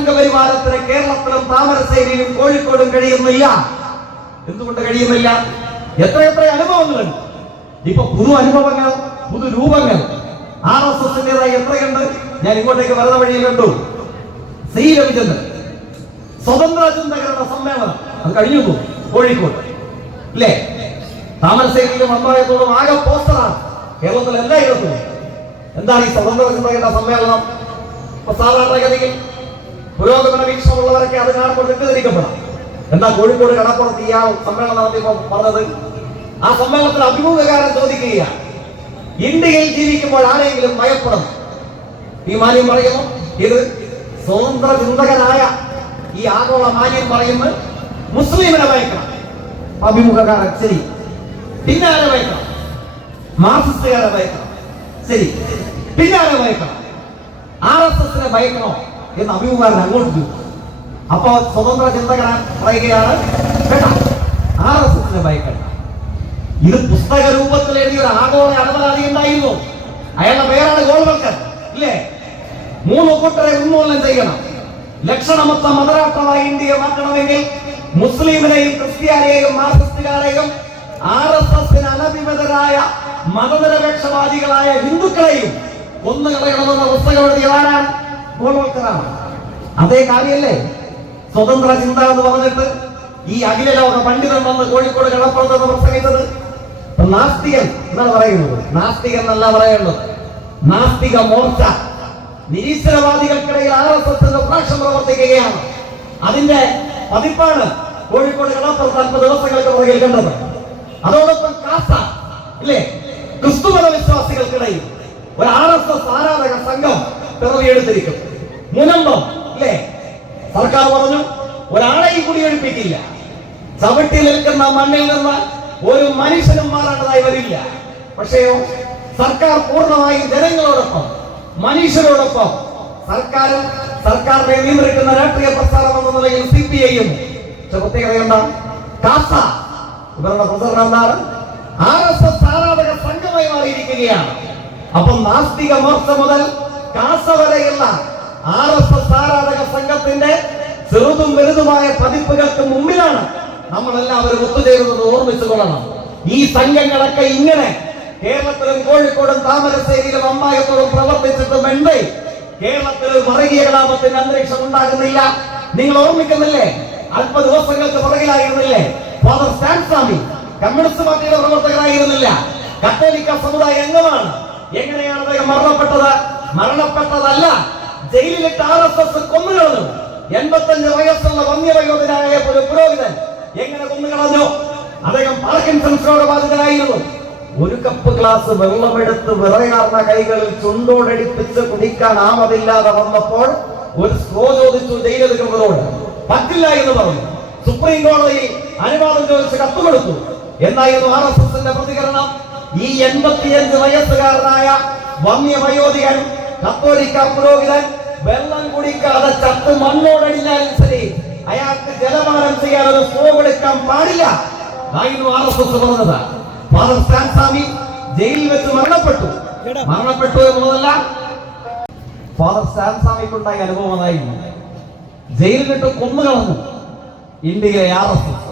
സംഘപരിവാരത്തിന് കേരളത്തിലും താമരശ്ശേരിയിലും കോഴിക്കോടും കഴിയുന്നില്ല. എന്തുകൊണ്ട് കഴിയുന്നില്ല? എത്രയെത്ര അനുഭവങ്ങളുണ്ട്. ഇപ്പൊ പുതു അനുഭവങ്ങൾ, പുതുരൂപങ്ങൾ RSSന്റേതായി എത്രയുണ്ട്. ഞാൻ ഇങ്ങോട്ടേക്ക് വരുന്ന വഴിയിൽ കണ്ടു സി രവിചന്ദ്രൻ സ്വതന്ത്ര ചിന്തകരുടെ സമ്മേളനം, അത് കഴിഞ്ഞു കോഴിക്കോട് അല്ലേ? താമരശ്ശേരിയിലും അമ്പായത്തോടും ആകെ പോസ്റ്ററാണ്. കേരളത്തിൽ എല്ലായിടത്തും. എന്താണ് ഈ സ്വതന്ത്ര ചിന്തകരുടെ സമ്മേളനം? സാധാരണഗതിയിൽ പുരോഗമന വീക്ഷണമുള്ളവരൊക്കെ അത് കാണുമ്പോൾ തെറ്റിദ്ധരിക്കപ്പെടാം. എന്താ കോഴിക്കോട് കടപ്പുറത്ത് ഇയാൾ സമ്മേളനം നടത്തിയപ്പോൾ പറഞ്ഞത്? ആ സമ്മേളനത്തിൽ അഭിമുഖകാരൻ ചോദിക്കുകയാണ്, ഇന്ത്യയിൽ ജീവിക്കുമ്പോൾ ആരെങ്കിലും ഭയപ്പെടും? ഈ മാന്യം പറയുന്നു, ഇത് സ്വതന്ത്ര ചിന്തകനായ ഈ ആഗോള മാന്യം പറയുന്നത് മുസ്ലിമിനെ ഭയക്കണം. അഭിമുഖകാരൻ ശരി. പിന്നെ ആരെ ഭയക്കണം? മാർക്സിസ്റ്റുകാരെ ഭയക്കണം. ശരി. പിന്നെ ആരെ ഭയക്കണം? RSSനെ ഭയക്കണോ എന്ന് അഭിമുഖകാരൻ അങ്ങോട്ട് ചോദിച്ചു. അപ്പോ സ്വതന്ത്ര ചിന്തകനാൻ പറയുകയാണ്, കേട്ടോ, RSSനെ ഭയക്കണം. ഇത് പുസ്തക രൂപത്തിൽ എഴുതിയ ഒരു ആഗോള അടപരാധി ഉണ്ടായിരുന്നു. അയാളുടെ പേരാണ് ഗോൾവൽക്കർ ഇല്ലേ? 3 കൂട്ടരെ ഉന്മൂലനം ചെയ്യണം. ലക്ഷണമൊത്ത മതരാഷ്ട്രമായി ഇന്ത്യയെ മാറ്റണമെങ്കിൽ മുസ്ലിമിനെയും ക്രിസ്ത്യാനിയെയും മാർക്സിസ്റ്റുകാരെയും RSSന് അനഭിമതരായ മതനിരപേക്ഷവാദികളായ ഹിന്ദുക്കളെയും കൊന്നുകളയണമെന്ന പുസ്തകം എഴുതിയതാരാണ്? ഗോൾവൽക്കറാണ്. അതേ കാര്യല്ലേ സ്വതന്ത്ര ചിന്ത എന്ന് പറഞ്ഞിട്ട് ഈ അഖില ലോക പണ്ഡിതൻ വന്ന് കോഴിക്കോട് കടപ്പുറത്ത് പ്രസംഗിച്ചത്? നാസ്തികൻ എന്നാണ് പറയുന്നത്. നാസ്തികൻ എന്നല്ല പറയേണ്ടത്, നാസ്തിക മോർച്ച. നിരീശ്വരവാദികൾക്കിടയിൽ RSSന്റെ പ്രാക്ഷം പ്രവർത്തിക്കുകയാണ്. അതിന്റെ പതിപ്പാണ് കോഴിക്കോട് കടപ്പുറത്ത് 40 ദിവസങ്ങൾക്ക് പുറകിൽ കണ്ടത്. അതോടൊപ്പം കാസ ഇല്ലേ, ക്രിസ്തുമത വിശ്വാസികൾക്കിടയിൽ ഒരു RSS ആരാധക സംഘം പിറവിയെടുത്തിരിക്കും. മുനമ്പം ഇല്ലേ, സർക്കാർ പറഞ്ഞു ഒരാളെയും കുടിയൊഴിപ്പിക്കില്ല. ചവിട്ടി നിൽക്കുന്ന മണ്ണിൽ നിന്ന് ഒരു മനുഷ്യനും മാറേണ്ടതായി വരില്ല. പക്ഷേയോ സർക്കാർ പൂർണ്ണമായും ജനങ്ങളോടൊപ്പം, മനുഷ്യരോടൊപ്പം. സർക്കാരിനെ നിയന്ത്രിക്കുന്ന രാഷ്ട്രീയ പ്രസ്ഥാനം എന്ന നിലയിൽ CPI-യും. പ്രത്യേകത എന്താണ്? കാസ ഇവരുടെ പ്രചരണം എന്താണ്? RSS ആരാധക സംഘമായി മാറിയിരിക്കുകയാണ്. അപ്പം നാസ്തിക മോർച്ച മുതൽ കാസ വരെയുള്ള RSS ആരാധക സംഘത്തിന്റെ ചെറുതും വലുതുമായ പതിപ്പുകൾക്ക് മുമ്പിലാണ് നമ്മളെല്ലാവരും ഒത്തുചേരുന്നത്. ഓർമ്മിച്ചു കൊള്ളണം. ഈ സംഘങ്ങളൊക്കെ ഇങ്ങനെ കേരളത്തിലും കോഴിക്കോടും താമരശ്ശേരിയിലും അമ്പായത്തോടും പ്രവർത്തിച്ചിട്ടും എന്തേ കേരളത്തിൽ വർഗീയ കലാപത്തിന്റെ അന്തരീക്ഷം ഉണ്ടാകുന്നില്ല? നിങ്ങൾ ഓർമ്മിക്കുന്നില്ലേ? 40 ദിവസങ്ങൾക്ക് പുറകിലായിരുന്നില്ലേ ഫാദർ സ്റ്റാൻസ്വാമി? കമ്മ്യൂണിസ്റ്റ് പാർട്ടിയുടെ പ്രവർത്തകരായിരുന്നില്ല, കത്തോലിക്ക സമുദായ അംഗമാണ്. എങ്ങനെയാണ് അദ്ദേഹം മരണപ്പെട്ടത്? മരണപ്പെട്ടതല്ല, ജയിലിലിട്ട് RSS കൊന്നുകളഞ്ഞു. 85 വയസ്സുള്ള വന്യവയോധനായ ഒരു പുരോഹിതൻ എങ്ങനെ കൊന്നുകളഞ്ഞു? അദ്ദേഹം പാർക്കിൻസൺസ് രോഗബാധിതനായിരുന്നു. ഒരു കപ്പ് ഗ്ലാസ് വെള്ളമെടുത്ത് വിറയാർന്ന കൈകളിൽ ചുണ്ടോടടിപ്പിച്ച് കുടിക്കാൻ ആമതില്ലാതെ വന്നപ്പോൾ ഒരു സ്ട്രോ ചോദിച്ചു ജയിലധികൃതരോട്. പറ്റില്ല എന്ന് പറഞ്ഞു. സുപ്രീം കോടതിയിൽ അനുവാദം ചോദിച്ച് കത്ത് കൊടുത്തു. എന്നായിരുന്നു RSSന്റെ പ്രതികരണം? ഈ 85 വയസ്സുകാരനായ വന്യവയോധികൻ കത്തോലിക്ക പുരോഹിതൻ വെള്ളം കുടിക്കാതെ ചത്ത് മണ്ണോടടിഞ്ഞാലും ശരി, അയാൾക്ക് ജലപാനം ചെയ്യാൻ ഒരു സ്ട്രോ കൊടുക്കാൻ പാടില്ല ആയിരുന്നു RSS പറഞ്ഞത്. ഫാദർ സ്റ്റാൻസ്വാമി ജയിലിൽ വെച്ച് മരണപ്പെട്ടു എന്നതല്ല, ഫാദർ സ്റ്റാൻസ്വാമിക്കുണ്ടായ അനുഭവം അതായിരുന്നു. ജയിലിലിട്ട് കൊന്നുകളഞ്ഞു ഇന്ത്യയിലെ RSS.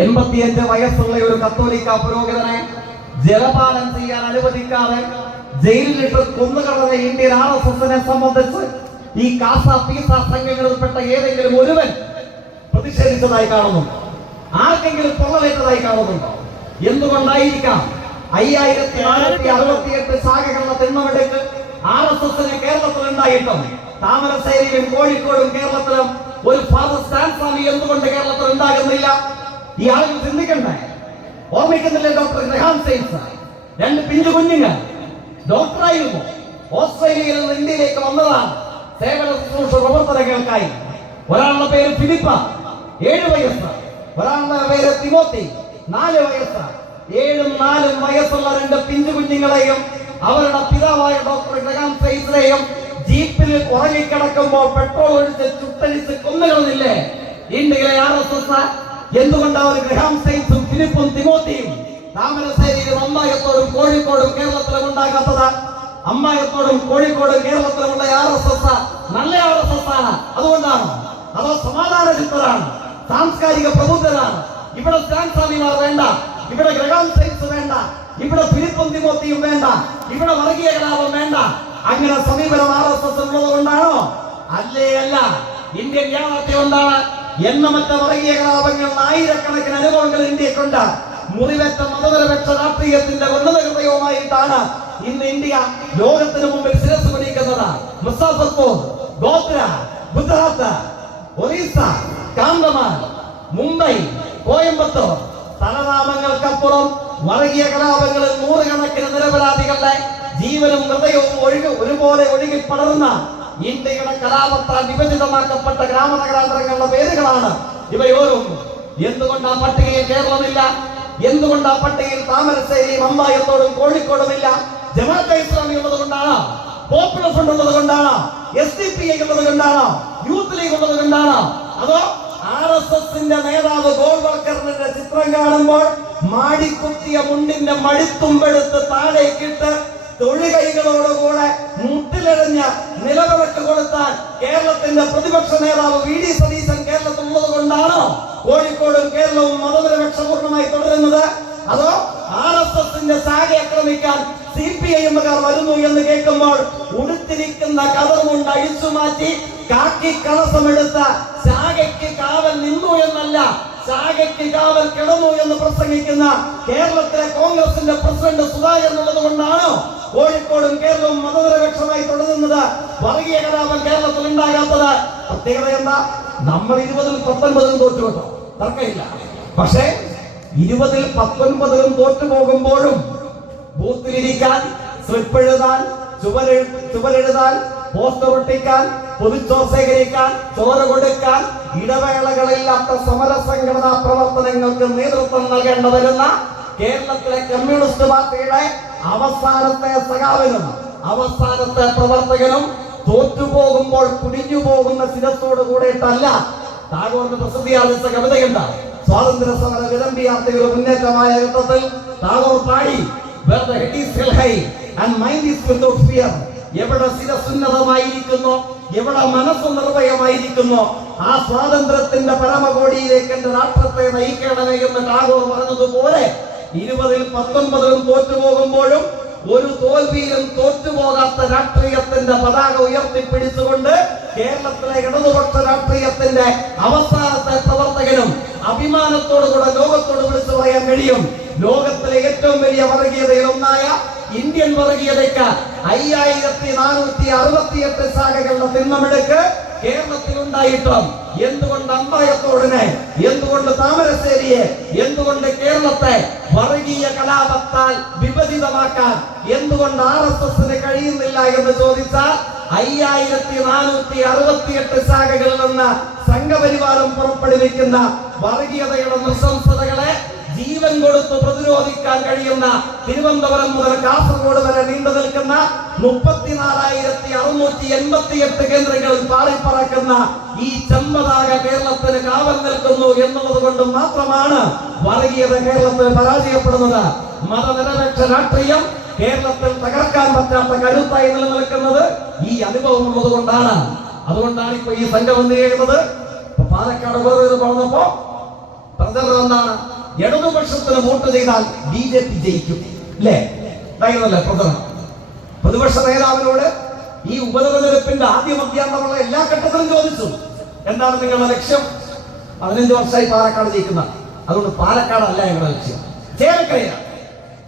85 വയസ്സുള്ള ഒരു കത്തോലിക്ക പുരോഹിതനെ ജലപാനം ചെയ്യാൻ അനുവദിക്കാതെ ജയിലിലിട്ട് കൊന്നുകളഞ്ഞ ഇന്ത്യൻ RSSനെ സംബന്ധിച്ച് ഈ കാസ പീസ സംഘങ്ങളിൽപ്പെട്ട ഏതെങ്കിലും ഒരുവൻ പ്രതിഷേധിച്ചതായി കാണുന്നുണ്ടോ? ആർക്കെങ്കിലും പൊള്ളലേറ്റതായി കാണുന്നുണ്ടോ? എന്തുകൊണ്ടായിരിക്കാം 5468 ശാഖകളുടെ തിണ്ണമെടുക്ക് RSSന് കേരളത്തിൽ ഉണ്ടായിട്ടും താമരശ്ശേരിയിലും കോഴിക്കോടും കേരളത്തിലും ഒരു ഫാദർ സ്റ്റാൻസ്വാമി എന്തുകൊണ്ട് കേരളത്തിൽ ഉണ്ടാകുന്നില്ല? ഈ ആളുകൾ ചിന്തിക്കണ്ടേ? ഓർമ്മിക്കുന്നില്ലേ ഡോക്ടർ ഗ്രഹാം സ്റ്റെയിൻസ്? 2 പിഞ്ചു കുഞ്ഞുങ്ങൾ ഡോക്ടറായിരുന്നു. ഓസ്ട്രേലിയയിൽ നിന്ന് ഇന്ത്യയിലേക്ക് വന്നതാണ് സേവന ശുശ്രൂഷ പ്രവർത്തനങ്ങൾക്കായി. ഒരാളുടെ പേര് ഫിലിപ്പ 7 വയസ്സ്, ഒരാളുടെ പേര് തിമോത്തി 4 വയസ്സ്. 7ഉം 4ഉം വയസ്സുള്ള 2 പിഞ്ചു കുഞ്ഞുങ്ങളെയും അവരുടെ പിതാവായ ഡോക്ടർ ഗ്രഹാം സ്റ്റെയിൻസിനെയും ജീപ്പിൽ ഉറങ്ങിക്കിടക്കുമ്പോൾ പെട്രോൾ ഒഴിച്ച് ചുട്ടരിച്ച് കൊന്നുകളഞ്ഞില്ലേ ഇന്ത്യയിലെ RSS? എന്തുകൊണ്ട് അവർ ഗ്രഹാം സ്റ്റെയിൻസും ഫിലിപ്പും തിമോത്തിയും താമരശ്ശേരിയിലും അമ്പായത്തോടും കോഴിക്കോടും കേരളത്തിലും ഉണ്ടാകാത്തത്? അമ്മായത്തോടും കോഴിക്കോടും കേരളത്തിലുമുള്ള RSS നല്ല RSS ആണ്. അതുകൊണ്ടാണ് അതോ സമാധാന ചിത്തരാണ്, സാംസ്കാരിക പ്രബുദ്ധരാണ്. ഇവിടെ സ്റ്റാൻസ്വാമിമാർ വേണ്ട, ഇവിടെ ഗ്രഹാം സൈൻസ് വേണ്ട, ഇവിടെ ഫിലിപ്പും തിമോത്തിയും വേണ്ട, ഇവിടെ വർഗീയ കലാപം വേണ്ട. അങ്ങനെ സമീപനം RSS ഉള്ളത് കൊണ്ടാണോ? അല്ലേ അല്ല. ഇന്ത്യൻ യാഥാർത്ഥ്യം എന്താണ്? എണ്ണമറ്റ വർഗീയ കലാപങ്ങൾ, ആയിരക്കണക്കിന് അനുഭവങ്ങൾ ഇന്ത്യക്കുണ്ട്. മുറിവേറ്റ മതനിരപേക്ഷ രാഷ്ട്രീയത്തിന്റെ ഉന്നത ഹൃദയവുമായിട്ടാണ് ഇന്ന് ഇന്ത്യ ലോകത്തിന് മുമ്പിൽ ശിരസ് പിടിക്കുന്നത്. മുസാഫർപൂർ, ഗോത്ര, ഗുജറാത്ത്, ഒറീസ, കാന്തമാൽ, മുംബൈ, കോയമ്പത്തൂർ, തലനാമങ്ങൾക്കപ്പുറം വർഗീയ കലാപങ്ങളിൽ നൂറുകണക്കിന് നിരപരാധികളുടെ ജീവനും ഹൃദയവും ഒരുപോലെ ഒഴുകി പടർന്ന ഇന്ത്യയുടെ കലാപത്താൽ വിഭജിതമാക്കപ്പെട്ട ഗ്രാമനഗരാന്തരങ്ങളുടെ പേരുകളാണ് ഇവയോരോന്നും. എന്തുകൊണ്ട് ആ പട്ടികയിൽ കേരളമില്ല? എന്തുകൊണ്ട് ആ പട്ടികയിൽ താമരശ്ശേരിയും അമ്പായത്തോടും കോഴിക്കോടുമില്ല? ജമാഅത്തെ ഇസ്ലാമി ഉള്ളത് കൊണ്ടാണോ? പോപ്പുലർ ഫ്രണ്ട് ഉള്ളത് കൊണ്ടാണോ? SDPI ഉള്ളത് കൊണ്ടാണോ? യൂത്ത് ലീഗ് ഉള്ളത് കൊണ്ടാണോ? അതോ RSSന്റെ നേതാവ് ഗോൾവൽക്കറിന്റെ ചിത്രം കാണുമ്പോൾ മാടിക്കുത്തിയ മുണ്ടിന്റെ മടിത്തുമ്പെടുത്ത് താഴേക്കിട്ട് തൊഴികൈകളോടുകൂടെ മുട്ടിലെറിഞ്ഞ നിലവിളക്ക് കൊടുത്താൽ കേരളത്തിന്റെ പ്രതിപക്ഷ നേതാവ് VD സതീശൻ കേരളത്തിൽ ഉള്ളത് കൊണ്ടാണോ കോഴിക്കോടും കേരളവും മതനിരപേക്ഷപൂർണ്ണമായി തുടരുന്നത്? അതോ RSSന്റെ ശാഖ ആക്രമിക്കാൻ CPIഎമ്മുകാർ വരുന്നു എന്ന് കേൾക്കുമ്പോൾ ഉടുത്തിരിക്കുന്ന കതറുമുണ്ട് അഴിച്ചു മാറ്റി കാക്കി കളസമെടുത്ത ശാഖയ്ക്ക് കാവൽ നിന്നു എന്നല്ല, ശാഖയ്ക്ക് കാവൽ കിടന്നു എന്ന് പ്രസംഗിക്കുന്ന കേരളത്തിലെ കോൺഗ്രസിന്റെ പ്രസിഡന്റ് സുധാകരൻ ഉള്ളത് കൊണ്ടാണോ കോഴിക്കോടും കേരളവും മതനിരപേക്ഷമായി തുടരുന്നത്? വർഗീയ കലാപം കേരളത്തിൽ ഉണ്ടാകാത്തത് പ്രത്യേകത എന്താ? നമ്മൾ 20-ൽ 19-ലും തോറ്റുകൊണ്ടോ തർക്കമില്ല. പക്ഷേ 20-ൽ 19-ലും തോറ്റുപോകുമ്പോഴും ബൂത്തിലിരിക്കാൻ, സ്ലിപ്പ് എഴുതാൻ, ചുവരെഴുതാൻ, പോസ്റ്റർ ഒട്ടിക്കാൻ, പൊതുച്ചോർ ശേഖരിക്കാൻ, ചോര കൊടുക്കാൻ ഇടവേളകളില്ലാത്ത സമര സംഘടനാ പ്രവർത്തനങ്ങൾക്ക് നേതൃത്വം നൽകേണ്ട വരുന്ന കേരളത്തിലെ കമ്മ്യൂണിസ്റ്റ് പാർട്ടിയുടെ അവസാനത്തെ സഖാവിനും അവസാനത്തെ പ്രവർത്തകനും തോറ്റുപോകുമ്പോൾ കുടിഞ്ഞു പോകുന്ന ശിരത്തോട് കൂടിയിട്ടല്ല. ടാഗോറിന്റെ പ്രസിദ്ധിയാർജിച്ച കവിതയുണ്ട്. സ്വാതന്ത്ര്യ സമര വിരമ്പിയാർത്തിയുടെ മുന്നേറ്റമായ ഘട്ടത്തിൽ ടാഗോർ പാടി, Where the head is held high and mind is without fear. എവിടെ ശിരസുന്നതമായിരിക്കുന്നു, എവിടെ മനസ്സ് നിർഭയമായിരിക്കുന്നു, ആ സ്വാതന്ത്ര്യത്തിന്റെ പരമകോടിയിലേക്ക് എന്റെ രാഷ്ട്രത്തെ നയിക്കണമേ എന്ന് ടാഗോർ പറഞ്ഞതുപോലെ 20-ൽ 19-ലും തോറ്റുപോകുമ്പോഴും ഒരു തോൽവിയിലും തോറ്റുപോകാത്ത രാഷ്ട്രീയത്തിന്റെ പതാക ഉയർത്തിപ്പിടിച്ചുകൊണ്ട് കേരളത്തിലെ ഇടതുപക്ഷ രാഷ്ട്രീയത്തിന്റെ അവസാനത്തെ പ്രവർത്തകനും അഭിമാനത്തോടുകൂടെ ലോകത്തോട് വിളിച്ചു പറയാൻ കഴിയും, ലോകത്തിലെ ഏറ്റവും വലിയ വർഗീയതയിൽ ഒന്നായ ഇന്ത്യൻ വർഗീയതയ്ക്ക് 5468 ശാഖകളുടെ തിണ്ണമെടുക്ക് കേരളത്തിൽ ഉണ്ടായിട്ടും എന്തുകൊണ്ട് അമ്പായത്തോടിനെ, എന്തുകൊണ്ട് താമരശ്ശേരിയെ, എന്തുകൊണ്ട് കേരളത്തെ വർഗീയ കലാപത്താൽ വിഭജിതമാക്കാൻ എന്തുകൊണ്ട് RSSന് കഴിയുന്നില്ല എന്ന് ചോദിച്ചാൽ 5468 ശാഖകളിൽ നിന്ന് സംഘപരിവാരം പുറപ്പെടുവിക്കുന്ന വർഗീയതയുടെ നൃശംസതകളെ ജീവൻ കൊടുത്ത് പ്രതിരോധിക്കാൻ കഴിയുന്ന തിരുവനന്തപുരം മുതൽ കാസർഗോഡ് വരെ നീണ്ടു നിൽക്കുന്ന 34,688 കേന്ദ്രങ്ങളിൽ പാറിപ്പറക്കുന്ന ഈ ചെമ്പതാക കേരളത്തിന് കാവൽ നിൽക്കുന്നു എന്നുള്ളത് കൊണ്ട് മാത്രമാണ് വർഗീയത കേരളത്തിൽ പരാജയപ്പെടുന്നത്. മതനിരപേക്ഷ രാഷ്ട്രീയം കേരളത്തിൽ തകർക്കാൻ പറ്റാത്ത കരുത്തായി നിലനിൽക്കുന്നത് ഈ അനുഭവം ഉള്ളത് കൊണ്ടാണ്. അതുകൊണ്ടാണ് ഇപ്പൊ ഈ സംഘം എന്ത് ചെയ്യുന്നത്? പാലക്കാട് വേറെ പറഞ്ഞപ്പോ പ്രചരണം എന്താണ്? ഇടതുപക്ഷത്തിന് വോട്ട് ചെയ്താൽ BJP ജയിക്കും, അല്ലേ? പ്രചരണം. പ്രതിപക്ഷ നേതാവിനോട് ഈ ഉപതെരഞ്ഞെടുപ്പിന്റെ ആദ്യ മധ്യാന്തമുള്ള എല്ലാ ഘട്ടത്തിലും ചോദിച്ചു, എന്താണ് നിങ്ങളുടെ ലക്ഷ്യം? 15 വർഷമായി പാലക്കാട് ജയിക്കുന്ന, അതുകൊണ്ട് പാലക്കാടല്ല ഞങ്ങളുടെ ലക്ഷ്യം, ചേലക്കരയാണ്.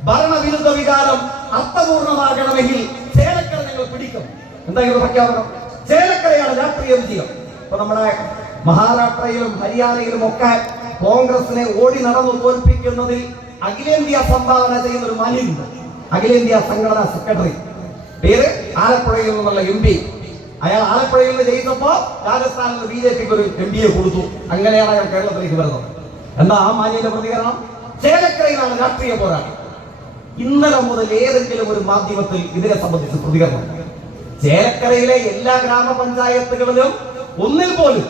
ഭരണവിരുദ്ധ വികാരം അർത്ഥപൂർണമാകണമെങ്കിൽ ചേലക്കര ഞങ്ങൾ പിടിക്കും. എന്തായാലും പ്രഖ്യാപനം, ചേലക്കരയാണ് രാഷ്ട്രീയ വിജയം. ഇപ്പൊ നമ്മുടെ മഹാരാഷ്ട്രയിലും ഹരിയാനയിലും ഒക്കെ കോൺഗ്രസിനെ ഓടി നടന്നു തോൽപ്പിക്കുന്നതിൽ അഖിലേന്ത്യാ സംഭാവന ചെയ്യുന്ന ഒരു മാന്യനുണ്ട്, അഖിലേന്ത്യാ സംഘടനാ സെക്രട്ടറി, പേര് ആലപ്പുഴയിൽ നിന്നുള്ള MP. അയാൾ ആലപ്പുഴയിൽ നിന്ന് ജയിച്ചപ്പോ രാജസ്ഥാനിൽ BJPക്ക് ഒരു MPയെ കൊടുത്തു. അങ്ങനെയാണ് അയാൾ കേരളത്തിലേക്ക് വരുന്നത്. എന്താ ആ മാന്യന്റെ പ്രതികരണം? ചേലക്കരയിലാണ് രാഷ്ട്രീയ പോരാട്ടം. ഇന്നലെ മുതൽ ഏതെങ്കിലും ഒരു മാധ്യമത്തിൽ ഇതിനെ സംബന്ധിച്ച് പ്രതികരണം? ചേലക്കരയിലെ എല്ലാ ഗ്രാമപഞ്ചായത്തുകളിലും ഒന്നിൽ പോലും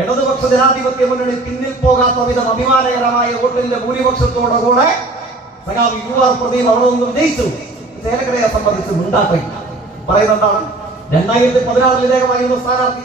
ഇടതുപക്ഷ ജനാധിപത്യ മുന്നണി പിന്നിൽ പോകാത്ത വിധം അഭിമാനകരമായ വോട്ടിന്റെ ഭൂരിപക്ഷത്തോടുകൂടെ സഖാവ് UR പ്രദീപ് അവിടെ നിന്ന് ജയിച്ചു. ചേലക്കരയെ സംബന്ധിച്ച് മിണ്ടാട്ടില്ല. പറയുന്നത് എന്താണ്? 2016 ഇദ്ദേഹമായിരുന്നു സ്ഥാനാർത്ഥി.